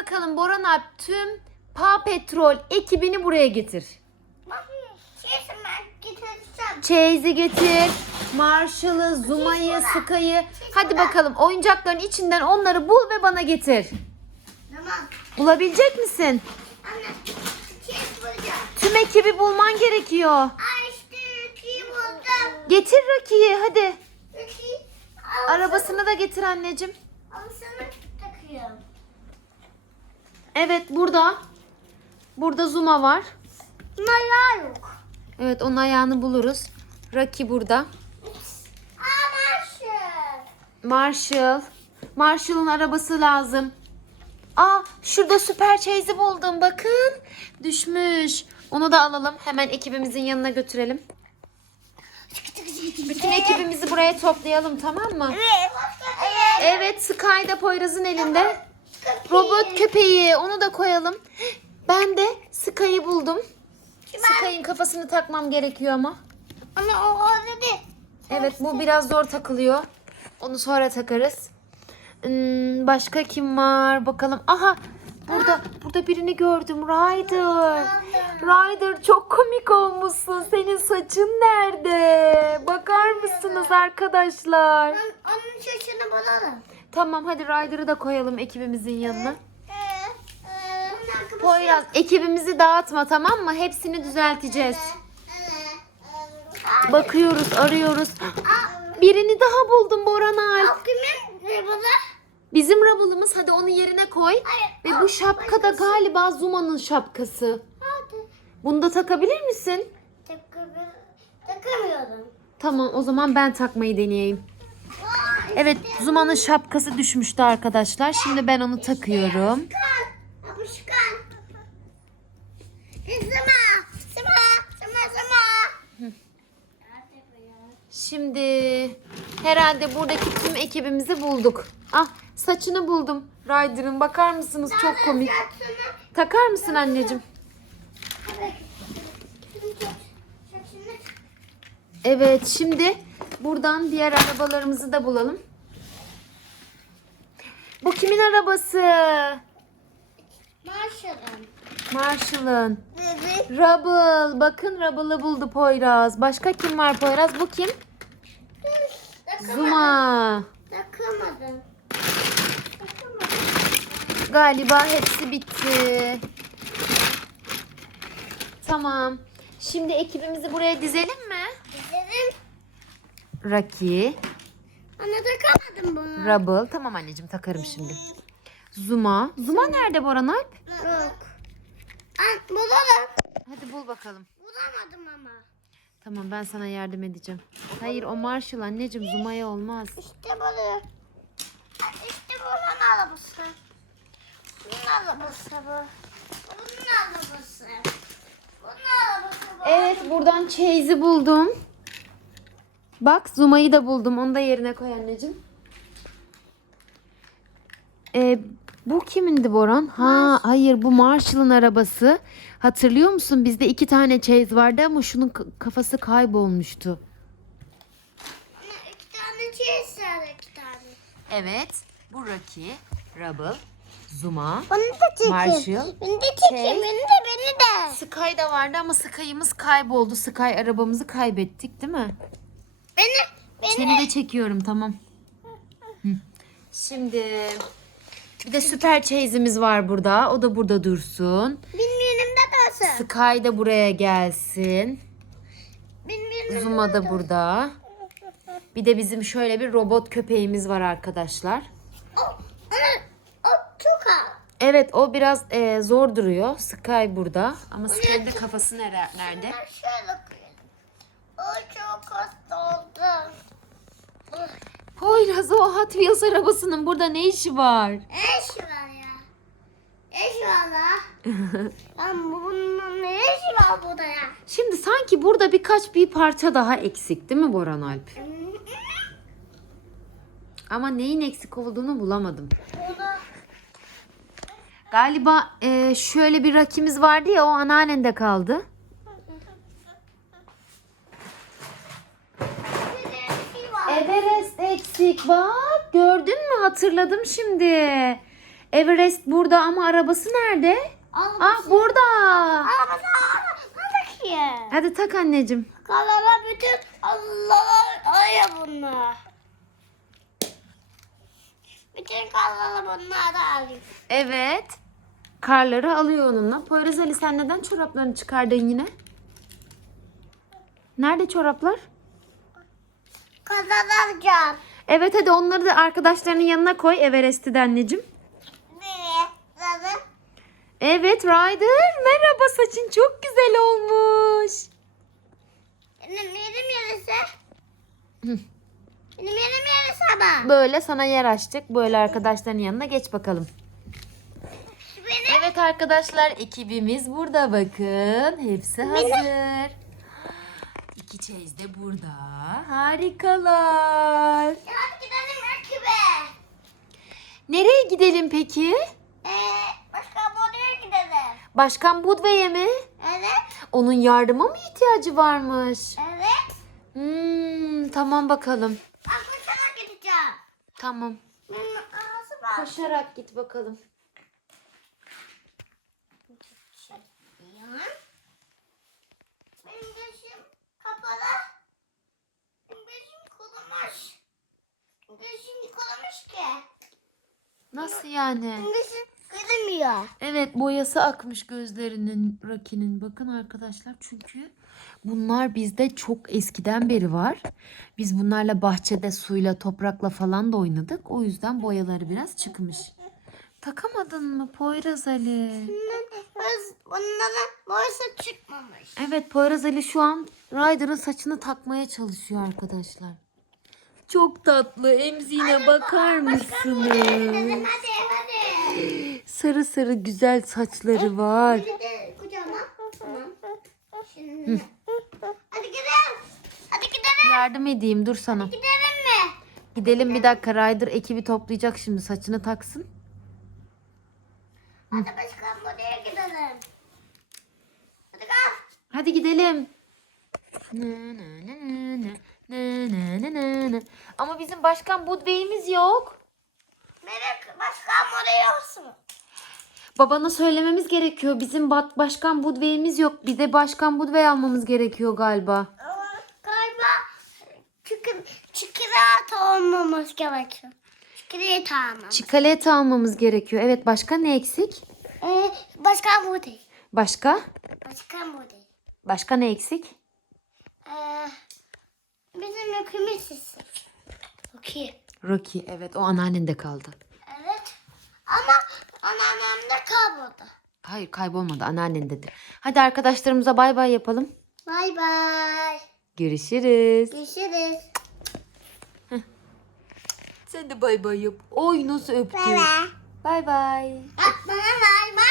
bakalım Boran Alp tüm Paw Patrol ekibini buraya getir. Chase'i getir. Marshall'ı, Zuma'yı, Sky'ı. Hadi bakalım oyuncakların içinden onları bul ve bana getir. Tamam. Bulabilecek misin? Anne bulacağım. Tüm ekibi bulman gerekiyor. Ay işte Rocky'yi buldum. Getir Rocky'yi hadi. Rocky. Arabasını da getir anneciğim. Al sana takıyorum. Evet burada. Burada Zuma var. Bunlar yok. Evet onun ayağını buluruz. Rocky burada. Aa Marshall. Marshall. Marshall'ın arabası lazım. Aa şurada süper chase'i buldum bakın. Düşmüş. Onu da alalım. Hemen ekibimizin yanına götürelim. Bütün ekibimizi buraya toplayalım tamam mı? Evet. Evet. Evet Sky da Poyraz'ın elinde. Robot köpeği onu da koyalım. Ben de Sky'ı buldum. Sky'ın kafasını takmam gerekiyor ama. Ama o orada değil. Evet bu biraz zor takılıyor. Onu sonra takarız. Hmm, başka kim var? Bakalım. Aha burada burada birini gördüm. Ryder. Ryder çok komik olmuşsun. Senin saçın nerede? Bakar mısınız arkadaşlar? Onun, şaşını bulalım. Tamam hadi Ryder'ı da koyalım ekibimizin yanına. Ee, e, arkadaşı- Poyraz ekibimizi dağıtma tamam mı? Hepsini düzelteceğiz. Ee, Bakıyoruz, arıyoruz. Birini daha buldum Boran Alp. O kimin? Ne bu da? Bizim rabılımız hadi onu yerine koy. Hayır, Ve bu şapka da galiba Zuma'nın şapkası. Hadi. Bunu da takabilir misin? Takamıyorum. Tamam o zaman ben takmayı deneyeyim. Evet Zuma'nın şapkası düşmüştü arkadaşlar. Şimdi ben onu takıyorum. Şimdi herhalde buradaki tüm ekibimizi bulduk. Ah saçını buldum. Ryder'ın bakar mısınız çok komik. Takar mısın anneciğim? Evet. Şimdi buradan diğer arabalarımızı da bulalım. Bu kimin arabası? Marshall'ın. Marshall'ın. Rubble. Bakın Rubble'ı buldu Poyraz. Başka kim var Poyraz? Bu kim? Zuma. Takamadım. Galiba hepsi bitti. Tamam. Şimdi ekibimizi buraya dizelim mi? Güzelim. Rocky, Ana takamadım bunu. Rubble. Tamam anneciğim takarım şimdi. Zuma. Zuma nerede Boran Alp? Yok. An, bulalım. Hadi bul bakalım. Bulamadım ama. Tamam ben sana yardım edeceğim. Hayır o Marshall anneciğim Zuma'ya olmaz. İşte bunu. İşte bunun arabası. Bunun arabası bu. Bunun arabası. Bunun arabası bu. Evet buradan Chase'i buldum. Bak Zuma'yı da buldum. Onu da yerine koy anneciğim. Ee, bu kimindi Boran? Ha hayır bu Marshall'ın arabası. Hatırlıyor musun? Bizde iki tane Chase vardı ama şunun kafası kaybolmuştu. İki tane çiğ var iki tane. Evet. Bu Rocky, Rubble, Zuma, Bunu da çekeyim. Marshall, de Chase. çekeyim. Beni de beni de. Sky da vardı ama Sky'ımız kayboldu. Sky arabamızı kaybettik değil mi? Beni. Beni. Seni de çekiyorum tamam. Hı. Şimdi bir de süper chase'imiz var burada. O da burada dursun. Benim yanımda dursun. Sky da buraya gelsin. Benim yanımda. Zuma da burada. Bir de bizim şöyle bir robot köpeğimiz var arkadaşlar. O, o çok az. Evet o biraz e, zor duruyor. Sky burada. Ama Sky'ın de kafası nere- nerede? Şöyle. O çok hasta oldu. Poyraz o Hot Wheels arabasının burada ne işi var? Eş var ya. Eş var la. Lan bunun ne işi var burada ya? Şimdi sanki burada birkaç bir parça daha eksik değil mi Boran Alp? Ama neyin eksik olduğunu bulamadım. Burada Galiba e, şöyle bir rakimiz vardı ya o anneannende kaldı. bir şey var. Everest eksik bak gördün mü hatırladım şimdi. Everest burada ama arabası nerede? Ah burada. Arabası al ki. Hadi tak anneciğim. Kalama bütün Allah'a aya bunlar. Bütün kallalı bunlar alayım. Evet. Karları alıyor onunla. Poyraz Ali sen neden çoraplarını çıkardın yine? Nerede çoraplar? Kallalı alacağım. Evet hadi onları da arkadaşlarının yanına koy Everest'i de anneciğim. Evet Ryder merhaba saçın çok güzel olmuş. Benim yerim yarısı. Benim yerim yarısı ama. Böyle sana yer açtık. Böyle arkadaşların yanına geç bakalım. Benim. Evet arkadaşlar ekibimiz burada bakın. Hepsi hazır. İki çeyiz de burada. Harikalar. Hadi gidelim ekibe. Nereye gidelim peki? Ee, başka buraya gidelim. Başkan Budve'ye mi? Evet. Onun yardıma mı ihtiyacı varmış? Evet. Hmm, tamam bakalım. Ben koşarak gideceğim. Tamam. Benim ağzı var. Koşarak git bakalım. Nasıl yani? Gözüm kırılmıyor. Evet boyası akmış gözlerinin Raki'nin. Bakın arkadaşlar çünkü bunlar bizde çok eskiden beri var. Biz bunlarla bahçede suyla toprakla falan da oynadık. O yüzden boyaları biraz çıkmış. Takamadın mı Poyraz Ali? Bunların boyası çıkmamış. Evet Poyraz Ali şu an Ryder'ın saçını takmaya çalışıyor arkadaşlar. Çok tatlı. Emziğine bakar mısınız? Hadi hadi. Sarı sarı güzel saçları var. Hadi gidelim. Hadi gidelim. Yardım edeyim dur sana. Gidelim mi? Gidelim bir dakika Ryder ekibi toplayacak şimdi saçını taksın. Hadi başkan buraya gidelim. Hadi kal. Hadi gidelim. Ama bizim başkan Budvey'imiz yok. Melek başkan buraya olsun. Babana söylememiz gerekiyor. Bizim bat başkan Budvey'imiz yok. Bir de başkan Budvey almamız gerekiyor galiba. Ama Galiba çıkın çikolata olmamız gerekiyor. Çikolata almamız. Çikolata almamız gerekiyor. Evet başka ne eksik? Ee, başkan bu değil. Başka? Başkan bu değil. Başka ne eksik? Ee, bizim yükümüz sesi. Okey. Rocky. Evet o anneannende kaldı. Evet. Ama anneannem de kayboldu. Hayır kaybolmadı anneannendedir. Hadi arkadaşlarımıza bay bay yapalım. Bay bay. Görüşürüz. Görüşürüz. Sen de bay bay yap. Oy nasıl öptü. Bay bay. Bana bak.